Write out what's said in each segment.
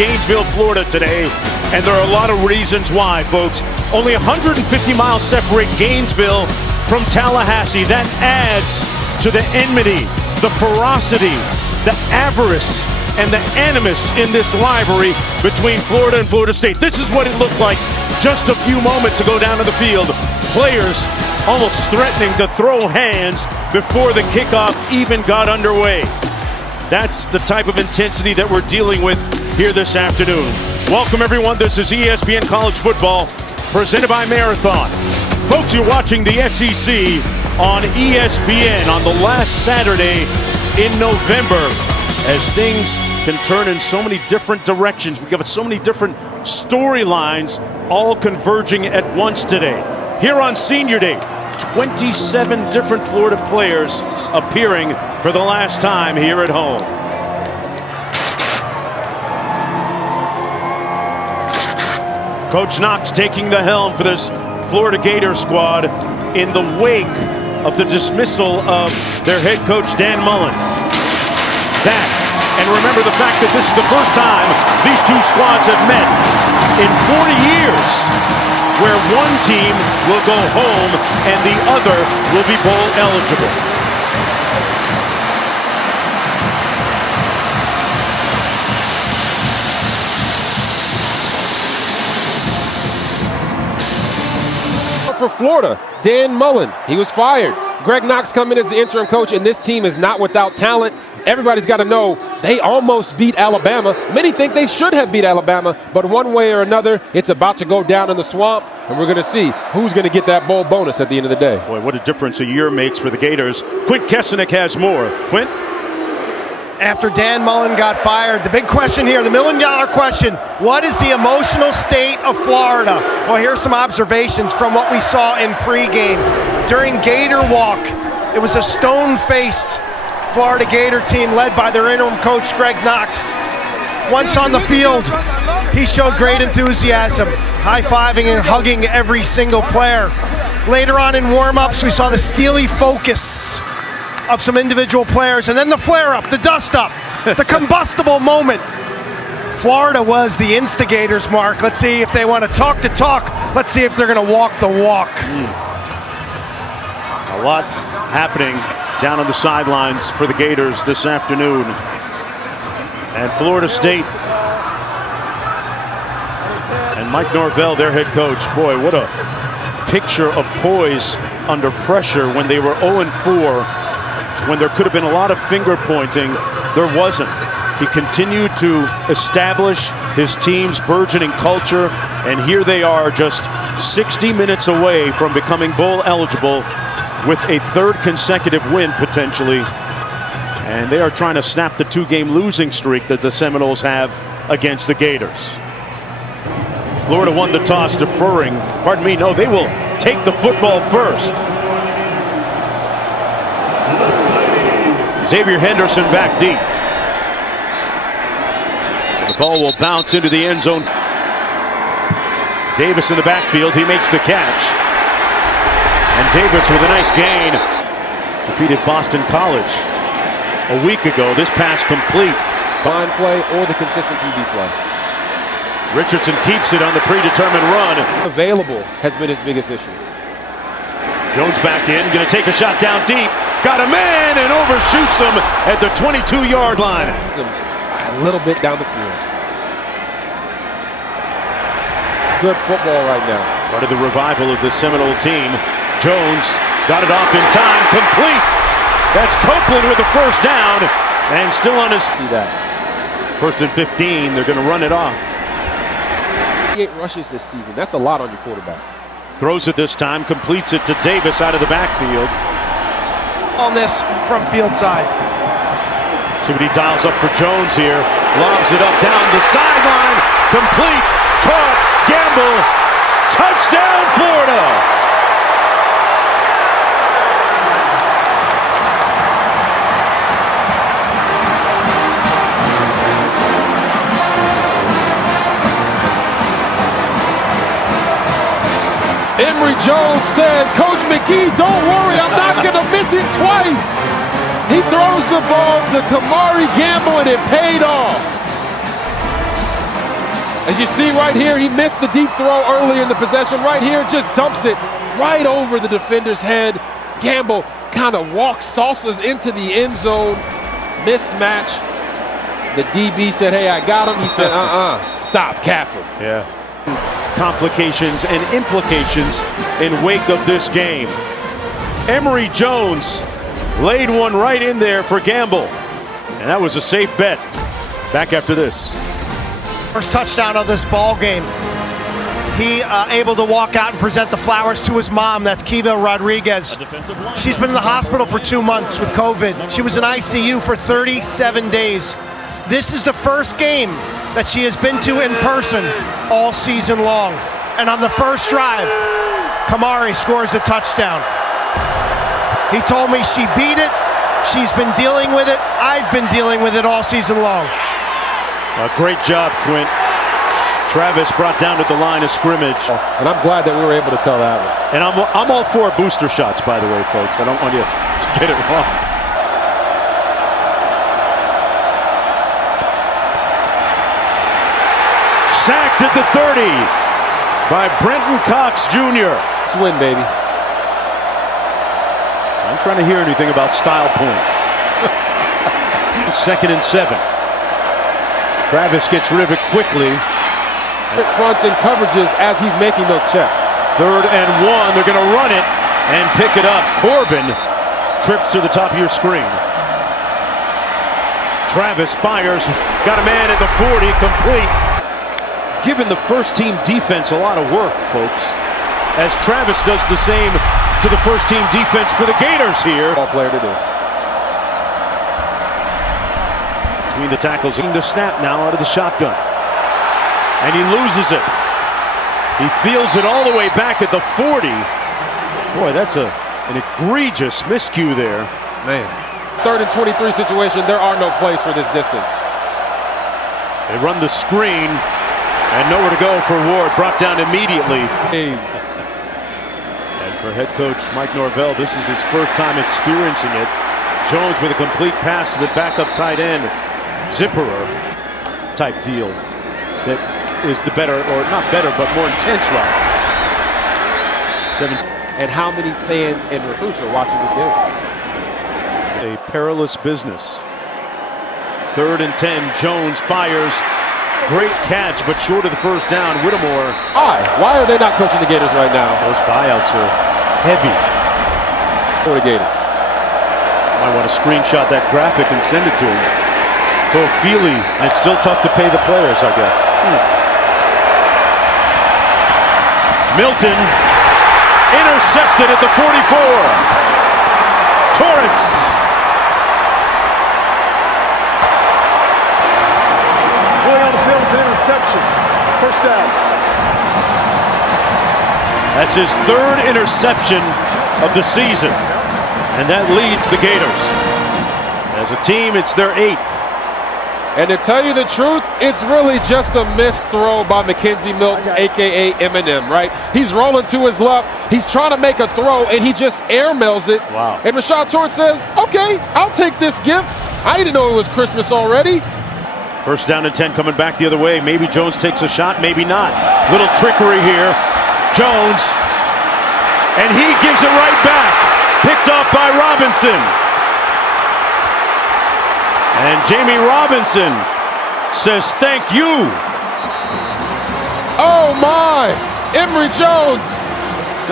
Gainesville, Florida today, and there are a lot of reasons why, folks. Only 150 miles separate Gainesville from Tallahassee. That adds to the enmity, the ferocity, the avarice, and the animus in this rivalry between Florida and Florida State. This is what it looked like just a few moments ago down in the field. Players almost threatening to throw hands before the kickoff even got underway. That's the type of intensity that we're dealing with here this afternoon. Welcome, everyone. This is ESPN College Football, presented by Marathon. Folks, you're watching the SEC on ESPN on the last Saturday in November, as things can turn in so many different directions. We have so many different storylines all converging at once today. Here on Senior Day, 27 different Florida players appearing for the last time here at home. Coach Knox taking the helm for this Florida Gator squad in the wake of the dismissal of their head coach Dan Mullen. That, and remember the fact that this is the first time these two squads have met in 40 years, where one team will go home and the other will be bowl eligible. For Florida, Dan Mullen, he was fired. Greg Knox coming as the interim coach, and this team is not without talent. Everybody's got to know they almost beat Alabama. Many think they should have beat Alabama, but one way or another, it's about to go down in the swamp, and we're going to see who's going to get that bowl bonus at the end of the day. Boy, what a difference a year makes for the Gators. Quint Kessenich has more. Quint? After Dan Mullen got fired, the big question here, the $1 million question, what is the emotional state of Florida? Well, here's some observations from what we saw in pregame. During Gator Walk, it was a stone-faced Florida Gator team led by their interim coach, Greg Knox. Once on the field, he showed great enthusiasm, high-fiving and hugging every single player. Later on in warm-ups, we saw the steely focus of some individual players, and then the flare-up, the dust-up, the combustible moment. Florida was the instigators, Mark. Let's see if they want to talk the talk. Let's see if they're going to walk the walk. A lot happening down on the sidelines for the Gators this afternoon. And Florida State and Mike Norvell, their head coach, boy, what a picture of poise under pressure when they were 0-4. When there could have been a lot of finger pointing, there wasn't. He continued to establish his team's burgeoning culture, and here they are just 60 minutes away from becoming bowl eligible with a third consecutive win potentially. And they are trying to snap the two-game losing streak that the Seminoles have against the Gators. Florida won the toss, deferring. Pardon me, no, they will take the football first. Xavier Henderson back deep. The ball will bounce into the end zone. Davis in the backfield, he makes the catch. And Davis with a nice gain. Defeated Boston College a week ago. This pass complete. Line play or the consistent QB play. Richardson keeps it on the predetermined run. Available has been his biggest issue. Jones back in, going to take a shot down deep. Got a man and overshoots him at the 22-yard line. A little bit down the field. Good football right now. Part of the revival of the Seminole team. Jones got it off in time, complete. That's Copeland with a first down and still on his feet. First and 15, they're going to run it off. 8 rushes this season, that's a lot on your quarterback. Throws it this time, completes it to Davis out of the backfield. On this from field side. See what he dials up for Jones here. Lobs it up down the sideline. Complete. Caught. Gamble. Touchdown, Florida. Emory Jones said, Coach McGee, don't worry, I'm not going to miss it twice. He throws the ball to Kamari Gamble, and it paid off. As you see right here, he missed the deep throw earlier in the possession. Right here, just dumps it right over the defender's head. Gamble kind of walks, salsas into the end zone. Mismatch. The DB said, hey, I got him. He said, stop capping. Yeah. Complications and implications in wake of this game. Emory Jones laid one right in there for Gamble. And that was a safe bet. Back after this. First touchdown of this ball game. He able to walk out and present the flowers to his mom. That's Kiva Rodriguez. She's been in the hospital for 2 months with COVID. She was in ICU for 37 days. This is the first game that she has been to in person all season long. And on the first drive, Kamari scores a touchdown. He told me she beat it. She's been dealing with it. I've been dealing with it all season long. A great job, Quint. Travis brought down to the line of scrimmage. And I'm glad that we were able to tell that one. And I'm all for booster shots, by the way, folks. I don't want you to get it wrong. Sacked at the 30 by Brenton Cox Jr. Let's win, baby. I'm trying to hear anything about style points. 2nd and 7. Travis gets rid of it quickly. Fronts and coverages as he's making those checks. 3rd and 1. They're going to run it and pick it up. Corbin trips to the top of your screen. Travis fires. Got a man at the 40. Complete. Giving the first team defense a lot of work, folks. As Travis does the same to the first team defense for the Gators here. All player to do. Between the tackles, taking the snap now out of the shotgun. And he loses it. He feels it all the way back at the 40. Boy, that's an egregious miscue there. Man. 3rd and 23 situation, there are no plays for this distance. They run the screen and nowhere to go for Ward, brought down immediately. And for head coach Mike Norvell, this is his first time experiencing it. Jones with a complete pass to the backup tight end, Zipperer type deal. That is the better, or not better, but more intense route. And how many fans and recruits are watching this game? A perilous business. 3rd and 10, Jones fires. Great catch, but short of the first down. Whittemore. Why are they not coaching the Gators right now? Those buyouts are heavy for the Gators. Might want to screenshot that graphic and send it to him. So Feely, and it's still tough to pay the players, I guess. Milton intercepted at the 44. Torrance. On the field is an interception. First down. That's his 3rd interception of the season. And that leads the Gators. As a team, it's their 8th. And to tell you the truth, it's really just a missed throw by Mackenzie Milton, a.k.a. Eminem, right? He's rolling to his left. He's trying to make a throw, and he just airmails it. Wow. And Rashad Torrance says, okay, I'll take this gift. I didn't know it was Christmas already. 1st down and 10 coming back the other way. Maybe Jones takes a shot, maybe not. Little trickery here. Jones. And he gives it right back. Picked off by Robinson. And Jamie Robinson says thank you. Oh my! Emory Jones.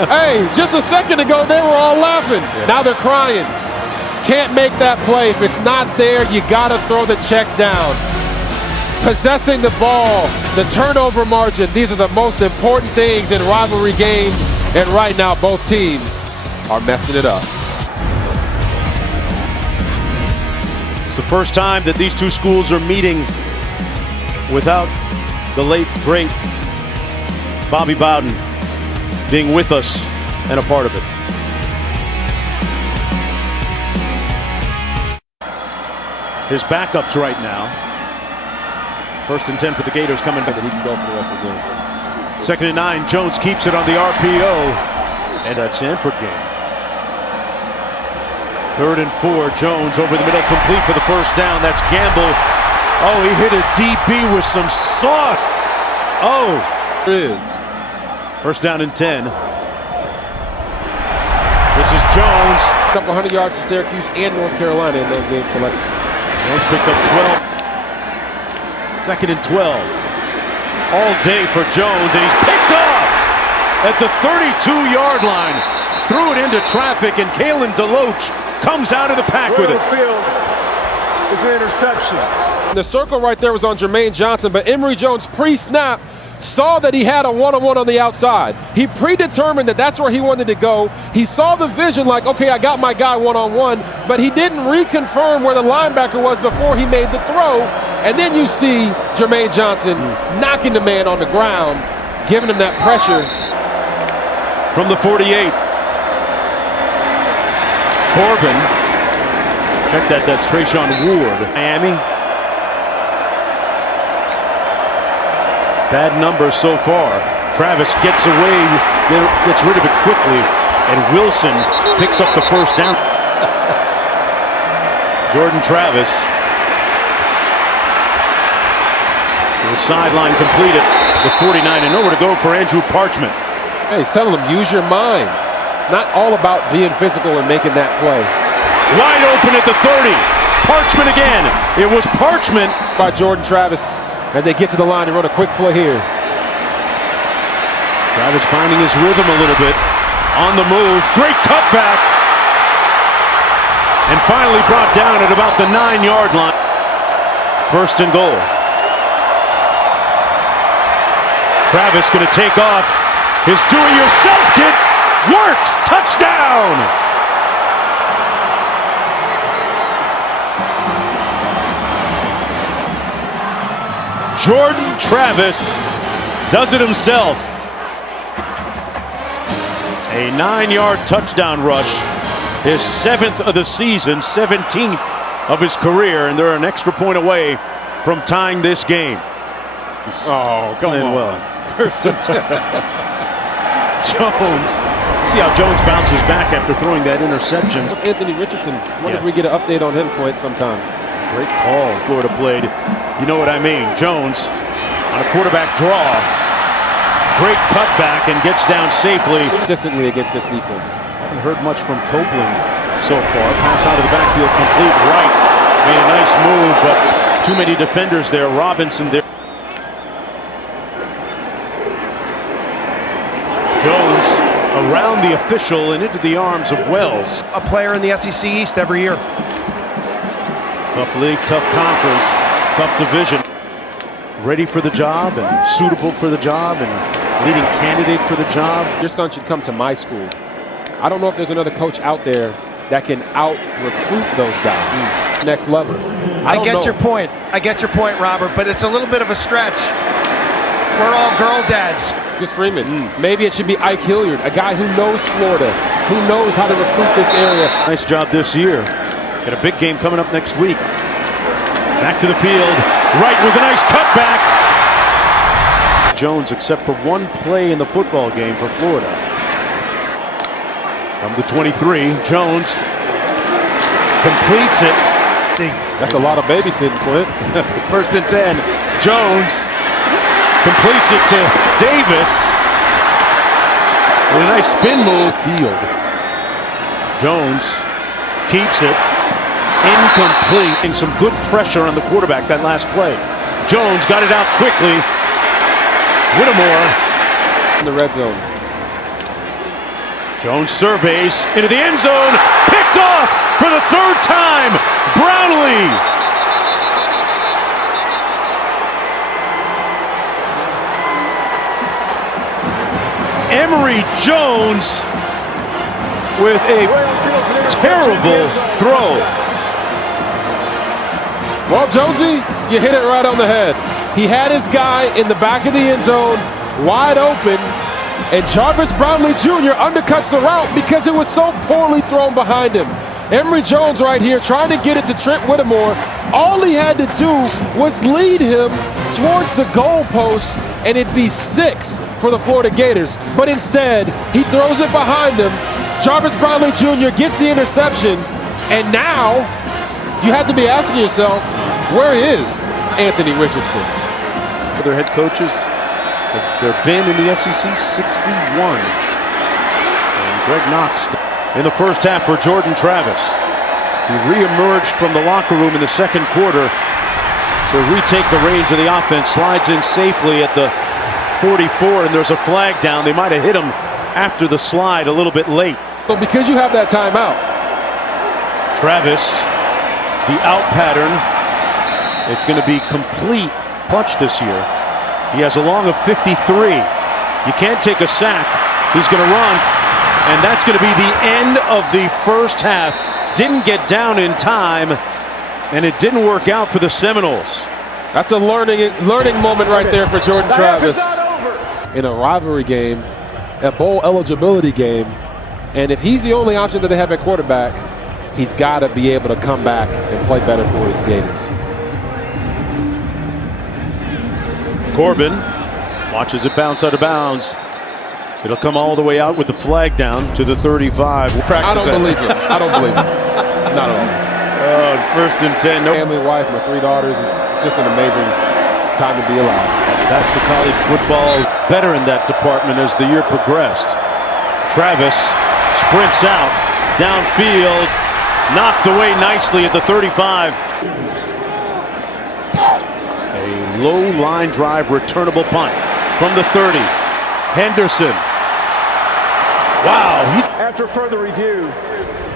Hey, just a second ago they were all laughing. Now they're crying. Can't make that play. If it's not there, you gotta throw the check down. Possessing the ball, the turnover margin, these are the most important things in rivalry games, and right now both teams are messing it up. It's the first time that these two schools are meeting without the late, great Bobby Bowden being with us and a part of it. His backups right now. 1st and 10 for the Gators coming back. He can go for the rest of the game. 2nd and 9, Jones keeps it on the RPO. And that Sanford game. 3rd and 4, Jones over the middle, complete for the first down. That's Gamble. Oh, he hit a DB with some sauce. Oh, There is. first down and 10. This is Jones. A couple 100 yards to Syracuse and North Carolina in those games selected. Jones picked up 12. Second and 12. All day for Jones, and he's picked off at the 32-yard line. Threw it into traffic, and Kalen DeLoach comes out of the pack with Way it. on the field is an interception. The circle right there was on Jermaine Johnson, but Emory Jones pre-snap saw that he had a one-on-one on the outside. He predetermined that that's where he wanted to go. He saw the vision like, okay, I got my guy one-on-one, but he didn't reconfirm where the linebacker was before he made the throw. And then you see Jermaine Johnson knocking the man on the ground, giving him that pressure. From the 48. Corbin. Check that, that's Trayshawn Ward. Miami. Bad numbers so far. Travis gets away, gets rid of it quickly, and Wilson picks up the first down. Jordan Travis. To the sideline, completed. The 49, and nowhere to go for Andrew Parchment. Hey, he's telling him, use your mind. It's not all about being physical and making that play. Wide open at the 30. Parchment again. It was Parchment By Jordan Travis, as they get to the line and run a quick play here. Travis finding his rhythm a little bit. On the move. Great cutback. And finally brought down at about the 9-yard line. First and goal. Travis going to take off. His do-it-yourself kit works. Touchdown. Jordan Travis does it himself. A 9-yard touchdown rush. His 7th of the season, 17th of his career, and they're an extra point away from tying this game. Oh, come on. Well, first and 10. Jones. See how Jones bounces back after throwing that interception. Anthony Richardson, wonder Yes. if we get an update on him point sometime. Great call, Florida played. You know what I mean. Jones on a quarterback draw. Great cutback and gets down safely. Consistently against this defense. Haven't heard much from Copeland so far. Pass out of the backfield, complete right. Made a nice move, but too many defenders there. Robinson there. Jones around the official and into the arms of Wells. A player in the SEC East every year. Tough league, tough conference, tough division. Ready for the job and suitable for the job and leading candidate for the job. Your son should come to my school. I don't know if there's another coach out there that can out-recruit those guys. Next level. I get your point. I get your point, Robert, but it's a little bit of a stretch. We're all girl dads. Chris Freeman. Maybe it should be Ike Hilliard, a guy who knows Florida, who knows how to recruit this area. Nice job this year. Got a big game coming up next week. Back to the field. Right with a nice cutback. Jones, except for one play in the football game for Florida. From the 23, Jones completes it. That's a lot of babysitting, Clint. First and 10. Jones completes it to Davis. With a nice spin move. Field. Jones keeps it. Incomplete. And some good pressure on the quarterback that last play. Jones got it out quickly. Whittemore In the red zone. Jones surveys into the end zone. Picked off for the third time. Brownlee. Emory Jones with a terrible throw. Well, Jonesy, you hit it right on the head. He had his guy in the back of the end zone, wide open, and Jarvis Brownlee Jr. undercuts the route because it was so poorly thrown behind him. Emory Jones right here trying to get it to Trent Whittemore. All he had to do was lead him towards the goalpost, and it'd be 6 for the Florida Gators. But instead, he throws it behind him. Jarvis Brownlee Jr. gets the interception, and now you have to be asking yourself, where is Anthony Richardson? Their head coaches Their bin in the SEC, 61. And Greg Knox in the first half for Jordan Travis. He reemerged from the locker room in the second quarter to retake the reins of the offense. Slides in safely at the 44, and there's a flag down. They might have hit him after the slide a little bit late. So because you have that timeout. Travis, the out pattern. It's going to be complete punch this year. He has a long of 53. You can't take a sack. He's going to run, and that's going to be the end of the first half. Didn't get down in time, and it didn't work out for the Seminoles. That's a learning moment right there for Jordan Travis. In a rivalry game, a bowl eligibility game, and if he's the only option that they have at quarterback, he's got to be able to come back and play better for his Gators. Corbin watches it bounce out of bounds. It'll come all the way out with the flag down to the 35. I don't believe him. I don't believe him. Not at all. First and 10. No. Family, wife, my 3 daughters. It's just an amazing time to be alive. Back to college football, better in that department as the year progressed. Travis sprints out, downfield, knocked away nicely at the 35. A low line drive, returnable punt from the 30. Henderson. Wow. After further review,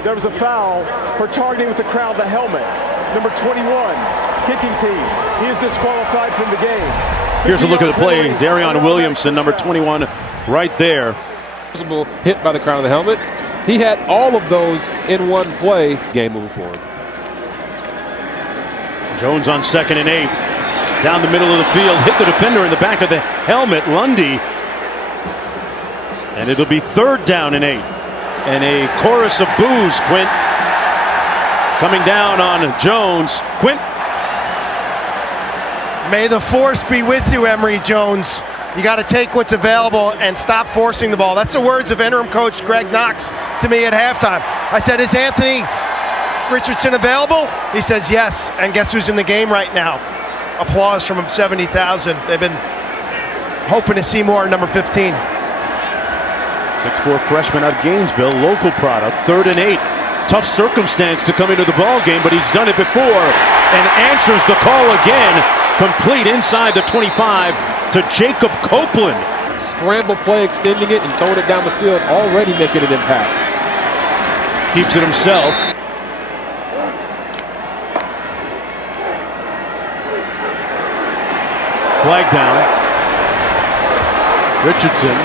there was a foul for targeting with the crowd the helmet. Number 21, kicking team. He is disqualified from the game. Here's a look at the play. Darion Williamson, number 21, right there. Possible hit by the crown of the helmet. He had all of those in one play. Game moving forward. Jones on 2nd and 8. Down the middle of the field, hit the defender in the back of the helmet, Lundy. And it'll be 3rd down and 8. And a chorus of boos, Quint. Coming down on Jones. Quint. May the force be with you, Emory Jones. You got to take what's available and stop forcing the ball. That's the words of interim coach Greg Knox to me at halftime. I said, is Anthony Richardson available? He says yes. And guess who's in the game right now? Applause from 70,000. They've been hoping to see more, number 15. 6'4" freshman out of Gainesville, local product, 3rd and 8. Tough circumstance to come into the ball game, but he's done it before and answers the call again. Complete inside the 25 to Jacob Copeland. Scramble play, extending it and throwing it down the field, already making an impact. Keeps it himself. Flag down. Richardson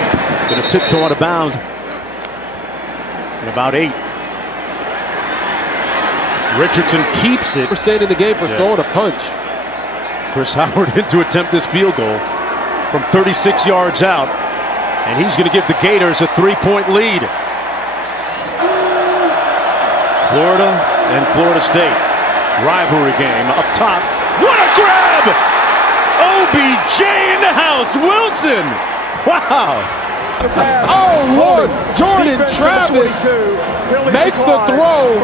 going to tiptoe out of bounds. And about 8. Richardson keeps it. We're staying in the game for throwing a punch. Chris Howard in to attempt this field goal from 36 yards out. And he's going to give the Gators a 3-point lead. Florida and Florida State. Rivalry game up top. What a grab! OBJ in the house. Wilson. Wow. Oh, Lord. Jordan Travis makes the throw.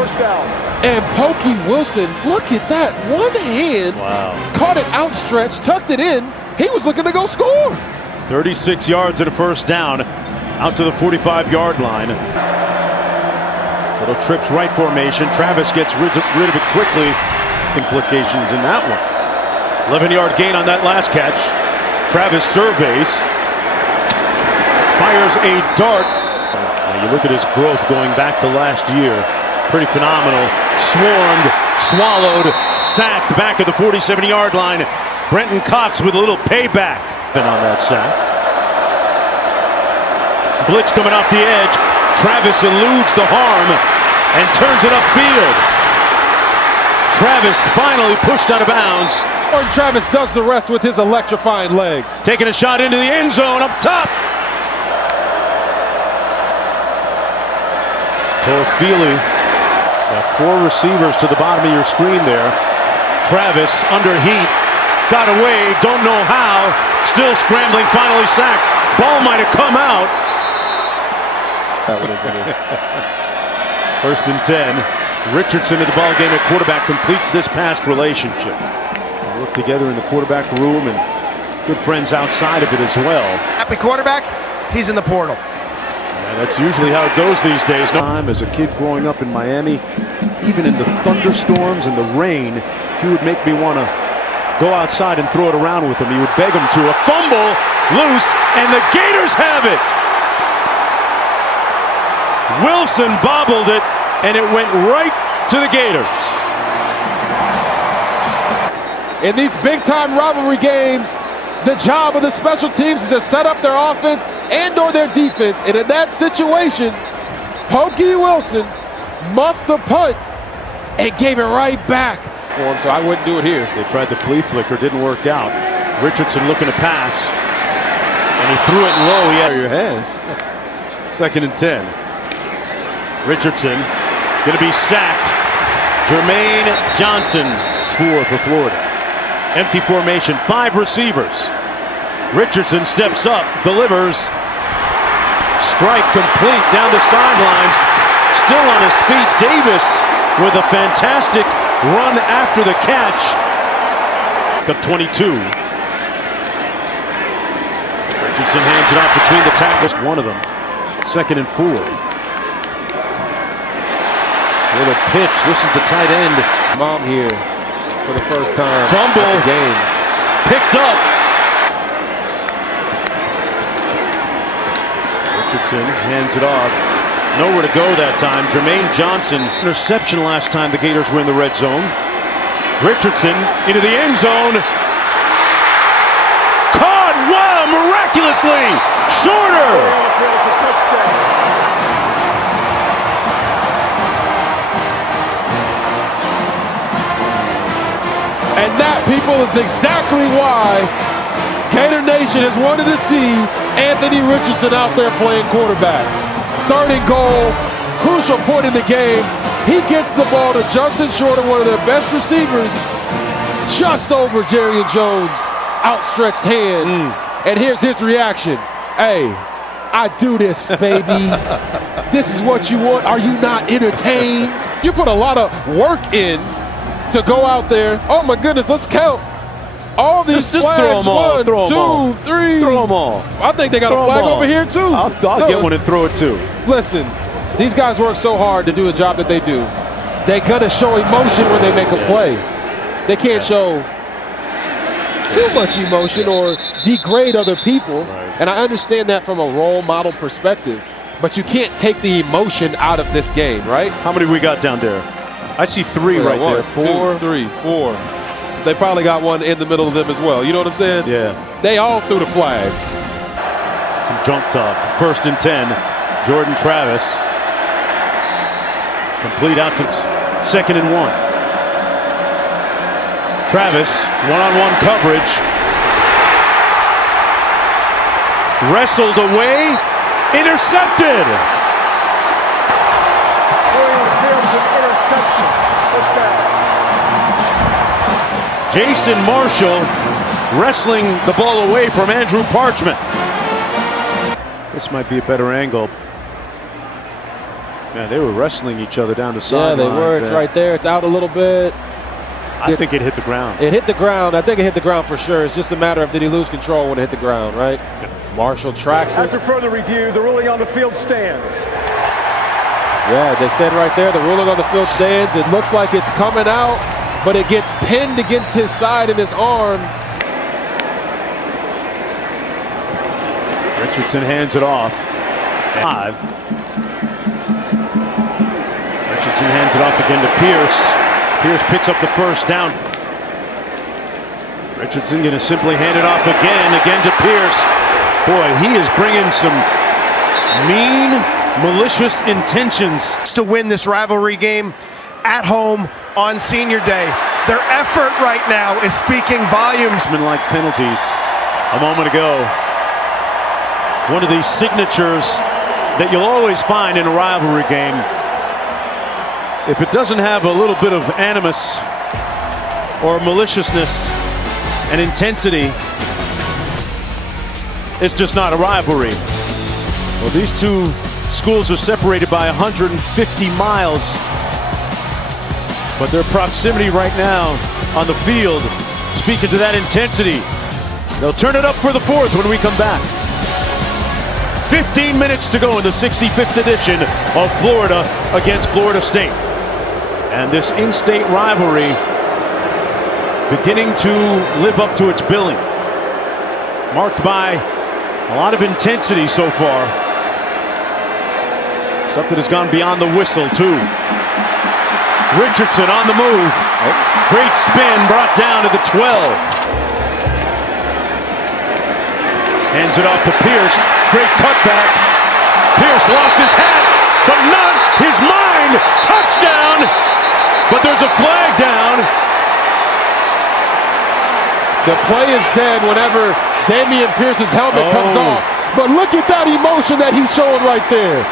And Pokey Wilson, look at that. One hand. Wow. Caught it outstretched, tucked it in. He was looking to go score. 36 yards and a first down. Out to the 45-yard line. Little trips right formation. Travis gets rid of it quickly. Implications in that one. 11-yard gain on that last catch. Travis surveys. Fires a dart. Now you look at his growth going back to last year. Pretty phenomenal. Swarmed, swallowed, sacked back at the 47-yard line. Brenton Cox with a little payback. Been on that sack. Blitz coming off the edge. Travis eludes the harm and turns it upfield. Travis finally pushed out of bounds. And Travis does the rest with his electrifying legs. Taking a shot into the end zone up top. Toafili. Got 4 receivers to the bottom of your screen there. Travis under heat. Got away. Don't know how. Still scrambling. Finally sacked. Ball might have come out. First and 10. Richardson in the ball game at quarterback completes this past relationship. They work together in the quarterback room and Good friends outside of it as well. Happy quarterback, he's in the portal. And that's usually how it goes these days. Time as a kid growing up in Miami, even in the thunderstorms and the rain, he would make me want to go outside and throw it around with him. He would beg him to. A fumble, loose, and the Gators have it. Wilson bobbled it, and it went right to the Gators. In these big-time rivalry games, the job of the special teams is to set up their offense and or their defense. And in that situation, Pokey Wilson muffed the punt and gave it right back for him, so I wouldn't do it here. They tried the flea flicker, didn't work out. Richardson looking to pass, and he threw it low. He had your hands. 2nd and 10. Richardson going to be sacked. Jermaine Johnson, 4 for Florida. Empty formation, 5 receivers. Richardson steps up, delivers. Strike complete down the sidelines. Still on his feet. Davis with a fantastic run after the catch. The 22. Richardson hands it off between the tackles. One of them. 2nd and 4. Little pitch. This is the tight end. Mom here for the first time. Fumble. At the game. Picked up. Richardson hands it off. Nowhere to go that time. Jermaine Johnson. Interception last time the Gators were in the red zone. Richardson into the end zone. Caught! Wow! Miraculously! Shorter! And that, people, is exactly why Gator Nation has wanted to see Anthony Richardson out there playing quarterback. 3rd and goal, crucial point in the game. He gets the ball to Justin Shorter, one of their best receivers, just over Jerry Jones' outstretched hand. And here's his reaction. Hey, I do this, baby. This is what you want. Are you not entertained? You put a lot of work in to go out there. Oh my goodness, let's count all these just flags. throw them all. 1, Throw them 2, all. 3. Throw them all. I think they got Throw a flag 'em all. over here too. I'll get one and throw it too. Listen, these guys work so hard to do the job that they do. They gotta show emotion when they make a play. They can't show too much emotion or degrade other people. Right. And I understand that from a role model perspective. But you can't take the emotion out of this game, right? How many we got down there? I see 3 right there. 4. 2, 3, 4. They probably got one in the middle of them as well. You know what I'm saying? Yeah. They all threw the flags. Some junk talk. 1st and 10. Jordan Travis. Complete out to 2nd and 1. Travis, one-on-one coverage. Wrestled away. Intercepted. Interception. First down. Jason Marshall wrestling the ball away from Andrew Parchment. This might be a better angle. Yeah, they were wrestling each other down the sideline. Yeah, they were. It's right there. It's out a little bit. I think it hit the ground. It hit the ground. I think it hit the ground for sure. It's just a matter of did he lose control when it hit the ground, right? Marshall tracks it. After further review, the ruling on the field stands. Yeah, they said right there, the ruling on the field stands. It looks like it's coming out, but it gets pinned against his side and his arm. Richardson hands it off. 5. Richardson hands it off again to Pierce. Pierce picks up the first down. Richardson going to simply hand it off again to Pierce. Boy, he is bringing some mean, malicious intentions. To win this rivalry game at home on Senior Day. Their effort right now is speaking volumes. Like penalties a moment ago. One of these signatures that you'll always find in a rivalry game. If it doesn't have a little bit of animus or maliciousness and intensity, it's just not a rivalry. Well, these two schools are separated by 150 miles, but their proximity right now on the field, speaking to that intensity, They'll turn it up for the fourth when we come back. 15 minutes to go in the 65th edition of Florida against Florida State. And this in-state rivalry beginning to live up to its billing. Marked by a lot of intensity so far. Stuff that has gone beyond the whistle, too. Richardson on the move. Great spin brought down to the 12. Hands it off to Pierce. Great cutback. Pierce lost his hat, but not his mind. Touchdown! But there's a flag down. The play is dead whenever Dameon Pierce's helmet comes off. But look at that emotion that he's showing right there.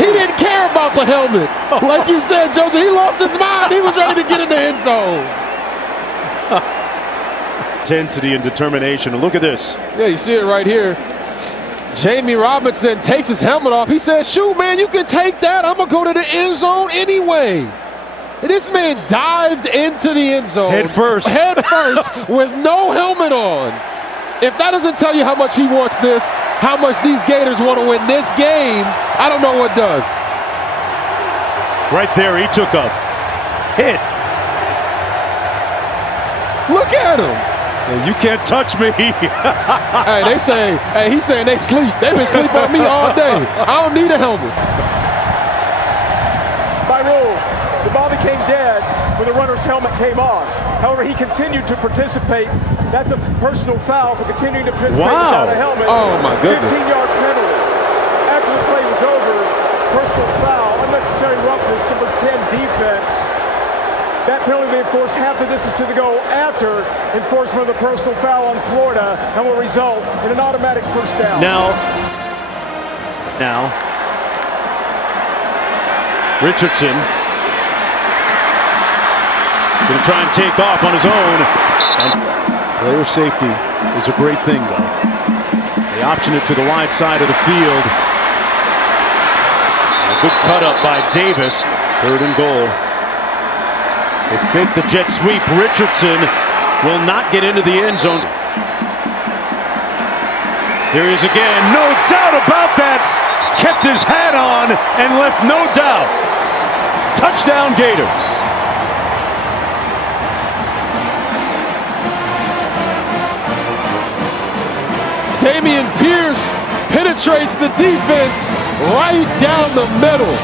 He didn't care about the helmet. Like you said, Joseph, he lost his mind. He was ready to get in the end zone. Intensity and determination. And look at this. Yeah, you see it right here. Jamie Robinson takes his helmet off. He says, shoot, man, you can take that. I'm going to go to the end zone anyway. And this man dived into the end zone. Head first with no helmet on. If that doesn't tell you how much he wants this, how much these Gators want to win this game, I don't know what does. Right there, he took a hit. Look at him. You can't touch me. Hey, he's saying they sleep. They've been sleeping on me all day. I don't need a helmet. By rule, the ball became dead when the runner's helmet came off. However, he continued to participate. That's a personal foul for continuing to participate without a helmet. Oh, my goodness. 15-yard penalty. After the play was over, personal foul, unnecessary roughness, number 10 defense. That penalty may enforce half the distance to the goal after enforcement of the personal foul on Florida and will result in an automatic first down. Now, Richardson going to try and take off on his own. And player safety is a great thing, though. They option it to the wide side of the field. A good cut up by Davis. 3rd and goal. They fake the jet sweep. Richardson will not get into the end zone. Here he is again. No doubt about that. Kept his hat on and left no doubt. Touchdown Gators. Dameon Pierce penetrates the defense right down the middle.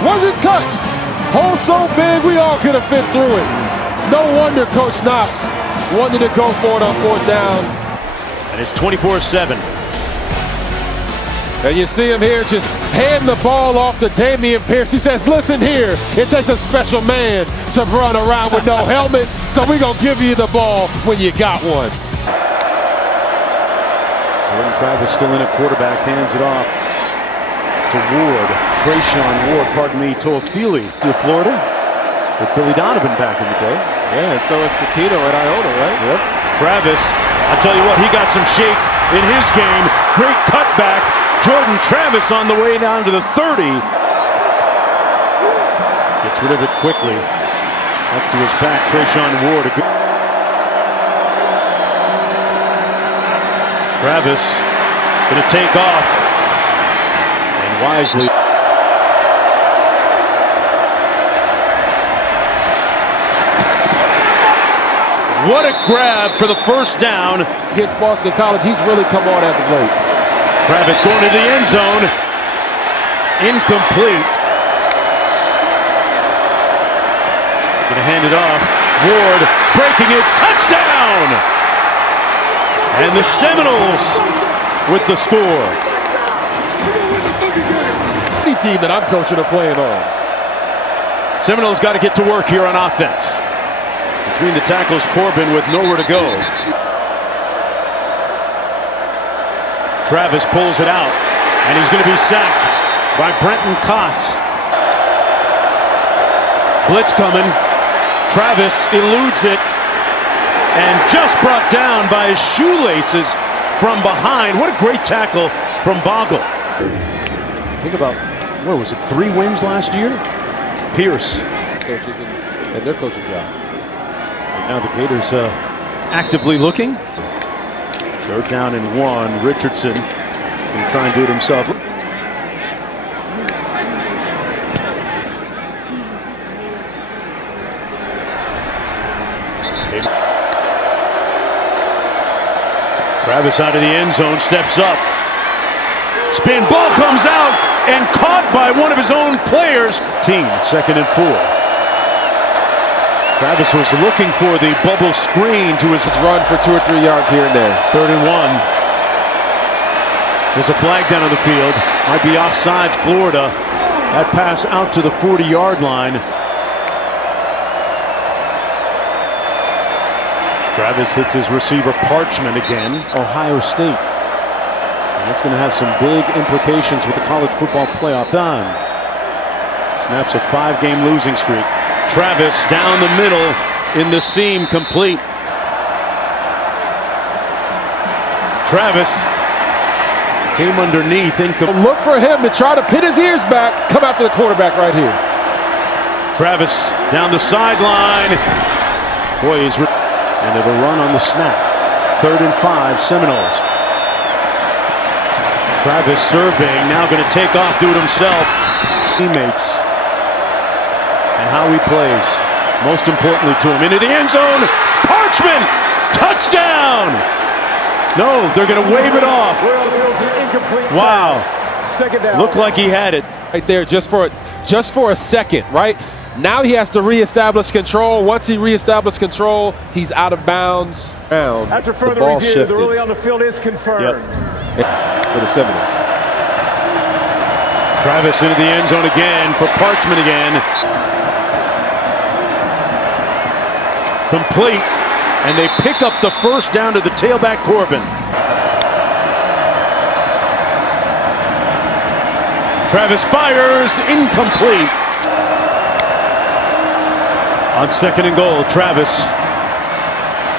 Wasn't touched. Hole so big we all could have fit through it. No wonder Coach Knox wanted to go for it on 4th down. And it's 24-7. And you see him here just hand the ball off to Dameon Pierce. He says, listen here, it takes a special man to run around with no helmet, so we're going to give you the ball when you got one. Jordan Travis still in at quarterback, hands it off to Ward. Trayshawn Ward, Toafili to Florida with Billy Donovan back in the day. Yeah, and so is Patino at Iona, right? Yep. Travis, I'll tell you what, he got some shake in his game. Great cutback. Jordan Travis on the way down to the 30. Gets rid of it quickly. That's to his back. Trayshawn Ward. Travis going to take off. And wisely. What a grab for the first down. Against Boston College, he's really come on as of late. Travis going to the end zone. Incomplete. Going to hand it off. Ward breaking it. Touchdown! And the Seminoles with the score. Any team that I'm coaching are playing on. Seminoles got to get to work here on offense. Between the tackles, Corbin with nowhere to go. Travis pulls it out, and he's going to be sacked by Brenton Cox. Blitz coming. Travis eludes it, and just brought down by his shoelaces from behind. What a great tackle from Bogle. Think about, what was it, 3 wins last year? Pierce. Coaches and their coaching job. Now the Gators actively looking. Third down and 1. Richardson will try and do it himself. Travis out of the end zone, steps up. Spin, ball comes out and caught by one of his own players. Second and 4. Travis was looking for the bubble screen to his run for 2 or 3 yards here and there. Third and 1. There's a flag down on the field. Might be offsides, Florida. That pass out to the 40-yard line. Travis hits his receiver Parchment again. Ohio State. And that's going to have some big implications with the college football playoff. Done. Snaps a 5-game losing streak. Travis down the middle in the seam, complete. Travis came underneath. Look for him to try to pin his ears back. Come after the quarterback right here. Travis down the sideline. Boy, he's... And it'll run on the snap. 3rd and 5, Seminoles. Travis surveying, now going to take off, do it himself. Teammates and how he plays. Most importantly to him, into the end zone. Parchment, touchdown. No, they're going to wave it off. Wow. Second down. Looked like he had it. Right there, just for a second, right? Now he has to reestablish control. Once he reestablished control, he's out of bounds. After further review, the ruling on the field is confirmed. For the Seminoles. Travis into the end zone again for Parchment again. Complete. And they pick up the first down to the tailback Corbin. Travis fires, incomplete. On 2nd and goal, Travis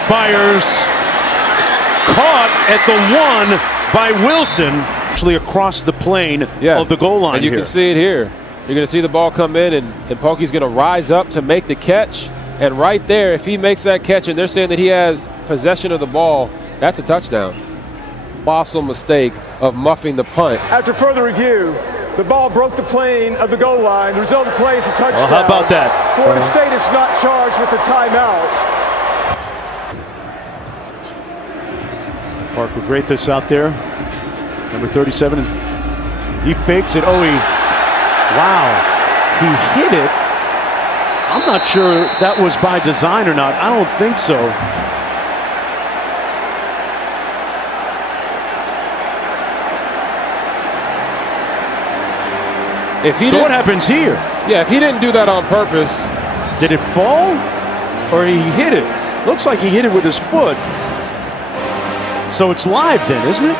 fires, caught at the 1 by Wilson, actually across the plane of the goal line. And you can see it here. You're going to see the ball come in, and Pokey's going to rise up to make the catch. And right there, if he makes that catch, and they're saying that he has possession of the ball, that's a touchdown. Colossal mistake of muffing the punt. After further review, the ball broke the plane of the goal line. The result of the play is a touchdown. Well, how about that? Florida State is not charged with the timeout. Parker great this out there. Number 37. He fakes it. Oh, wow. He hit it. I'm not sure that was by design or not. I don't think so. So what happens here? Yeah, if he didn't do that on purpose. Did it fall? Or he hit it? Looks like he hit it with his foot. So it's live then, isn't it?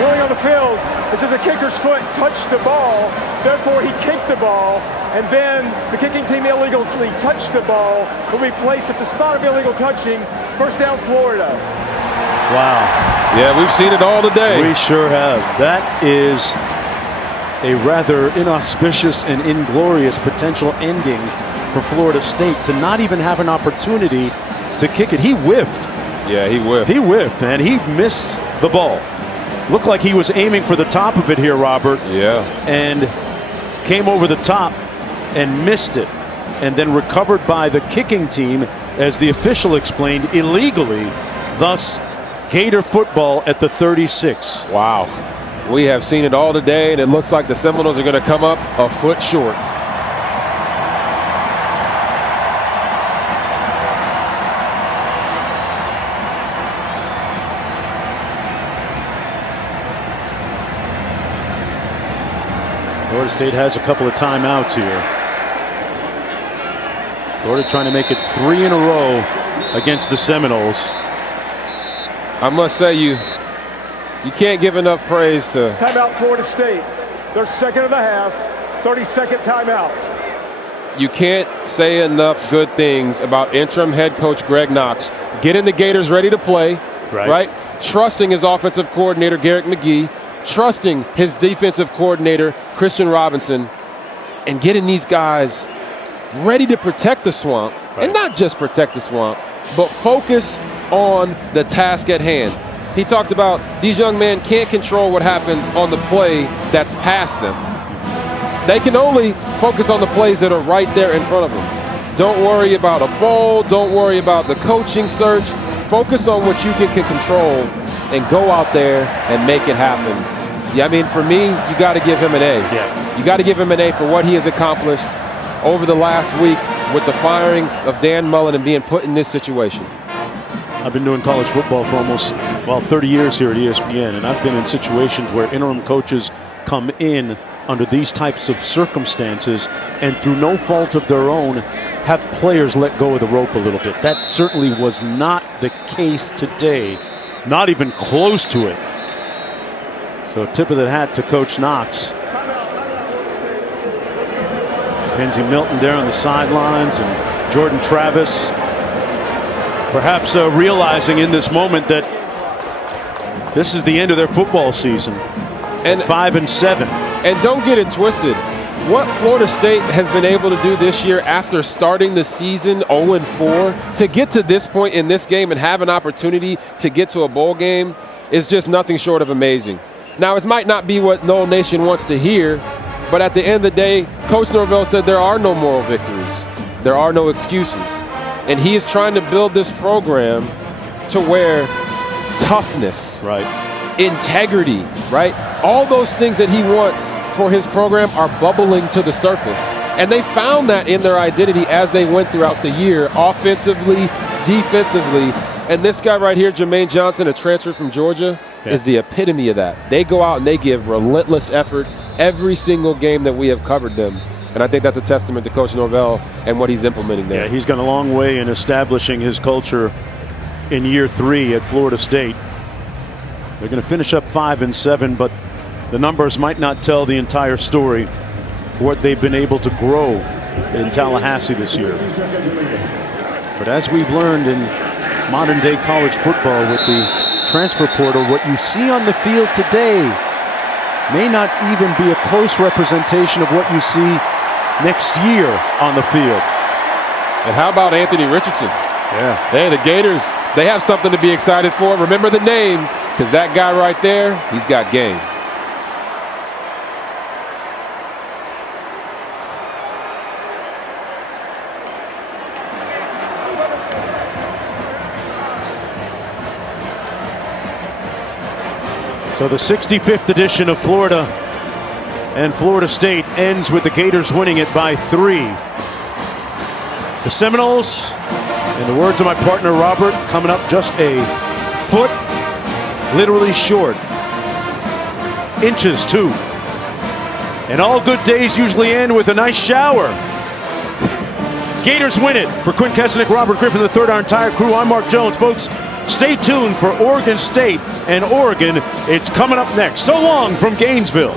Ruling on the field is that the kicker's foot touched the ball, therefore he kicked the ball, and then the kicking team illegally touched the ball, will be placed at the spot of illegal touching. First down, Florida. Wow. Yeah, we've seen it all today. We sure have. That is a rather inauspicious and inglorious potential ending for Florida State to not even have an opportunity to kick it. He whiffed. Yeah, he whiffed. He whiffed, man. He missed the ball. Looked like he was aiming for the top of it here, Robert. Yeah. And came over the top and missed it. And then recovered by the kicking team, as the official explained, illegally. Thus, Gator football at the 36. Wow. We have seen it all today, and it looks like the Seminoles are going to come up a foot short. Florida State has a couple of timeouts here. Florida trying to make it 3 in a row against the Seminoles. I must say, you can't give enough praise to... Timeout, Florida State. Their second of the half, 30-second timeout. You can't say enough good things about interim head coach Greg Knox getting the Gators ready to play, right? Trusting his offensive coordinator, Garrett McGee, trusting his defensive coordinator, Christian Robinson, and getting these guys ready to protect the swamp. And not just protect the swamp, but focus on the task at hand. He talked about these young men can't control what happens on the play that's past them. They can only focus on the plays that are right there in front of them. Don't worry about a bowl. Don't worry about the coaching search. Focus on what you can control and go out there and make it happen. Yeah, I mean, for me, you got to give him an A. Yeah. You got to give him an A for what he has accomplished over the last week with the firing of Dan Mullen and being put in this situation. I've been doing college football for almost, 30 years here at ESPN, and I've been in situations where interim coaches come in under these types of circumstances and through no fault of their own have players let go of the rope a little bit. That certainly was not the case today, not even close to it. So tip of the hat to Coach Knox. Kenzie Milton there on the sidelines, and Jordan Travis perhaps realizing in this moment that this is the end of their football season. And 5-7. And don't get it twisted. What Florida State has been able to do this year after starting the season 0-4 to get to this point in this game and have an opportunity to get to a bowl game is just nothing short of amazing. Now, it might not be what Noel Nation wants to hear, but at the end of the day, Coach Norvell said there are no moral victories. There are no excuses. And he is trying to build this program to where toughness, integrity, all those things that he wants for his program are bubbling to the surface. And they found that in their identity as they went throughout the year, offensively, defensively. And this guy right here, Jermaine Johnson, a transfer from Georgia, is the epitome of that. They go out and they give relentless effort every single game that we have covered them. And I think that's a testament to Coach Norvell and what he's implementing there. Yeah, he's gone a long way in establishing his culture in year 3 at Florida State. They're going to finish up 5-7, but the numbers might not tell the entire story for what they've been able to grow in Tallahassee this year. But as we've learned in modern day college football with the transfer portal, what you see on the field today may not even be a close representation of what you see next year on the field. And how about Anthony Richardson? Yeah. Hey, the Gators, they have something to be excited for. Remember the name, because that guy right there, he's got game. So the 65th edition of Florida and Florida State ends with the Gators winning it by 3. The Seminoles, in the words of my partner Robert, coming up just a foot literally short. Inches too. And all good days usually end with a nice shower. Gators win it. For Quinn Kesnick, Robert Griffin III, our entire crew, I'm Mark Jones. Folks, stay tuned for Oregon State and Oregon. It's coming up next. So long from Gainesville.